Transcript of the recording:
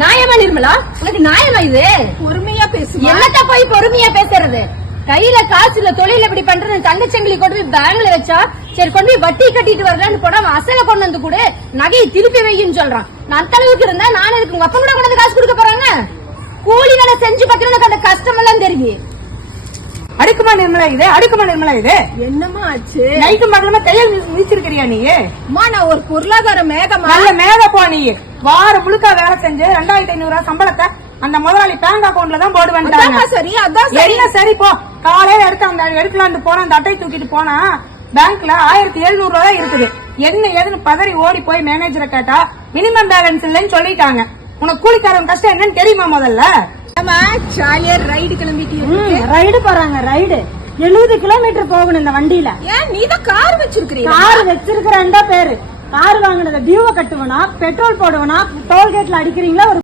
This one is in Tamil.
நியாயமா நிர்மலா? உனக்கு நியாயமா இது? பொறுமையா பேசு. என்னத்த போய் பொறுமையா பேசுறது? கையில காசு இல்ல, தொழில் எப்படி பண்றது? தங்கச்சங்கிலி கொண்டு போய் பேங்க்ல வச்சா சரி, கொண்டு போய் வட்டி கட்டிட்டு வரலான்னு போனா அசலை கொண்டு வந்து கூட நகையை திருப்பி வைன்னு சொல்றான். நான் அந்த அளவுக்கு இருந்தா நான் இருக்கு உங்க அப்பா கூட கொண்டு வந்து காசு கொடுக்க போறாங்க? கூலி வேலை செஞ்சு பாக்கிறதுக்கு அந்த கஷ்டம் எல்லாம் தெரியும். அடுக்குமா நிர்மலா இது? அடுக்குமா நிர்மலா இது? என்னமா ஆச்சு? நைட்டு மகளமா தையல் மிதிச்சிருக்கிறியா நீ? அம்மா நான் ஒரு பொருளாதார மேகமா. நல்ல மேகப்பா நீ. வாரம் முழுக்க வேலை செஞ்சு 2500 ரூபாய் சம்பளத்தை அந்த முதலாளி பேங்க் அக்கௌண்ட்ல தான் போடு வந்துட்டாங்க. சரி அதான் என்ன சரி போ. காலையில எடுத்து அந்த எடுக்கலான்னு போனா அந்த அட்டை தூக்கிட்டு போனா பேங்க்ல 1700 ரூபாய் இருக்குது. என்ன ஏதுன்னு பதறி ஓடி போய் மேனேஜரை கேட்டா மினிமம் பேலன்ஸ் இல்லைன்னு சொல்லிட்டாங்க. உனக்கு கூலிக்காரன் கஷ்டம் என்னன்னு தெரியுமா? முதல்ல ரைடு கிளம்பிட்டு ரைடு போறாங்க. ரைடு 70 கிலோமீட்டர் போகணும் இந்த வண்டியில. ஏன் நீ தான் கார் வச்சிருக்கிறீங்க? கார் வச்சிருக்கிறேன்டா பேரு. கார் வாங்கினத டியூவை கட்டுவனா, பெட்ரோல் போடுவனா, டோல்கேட்ல அடிக்கிறீங்களா? ஒரு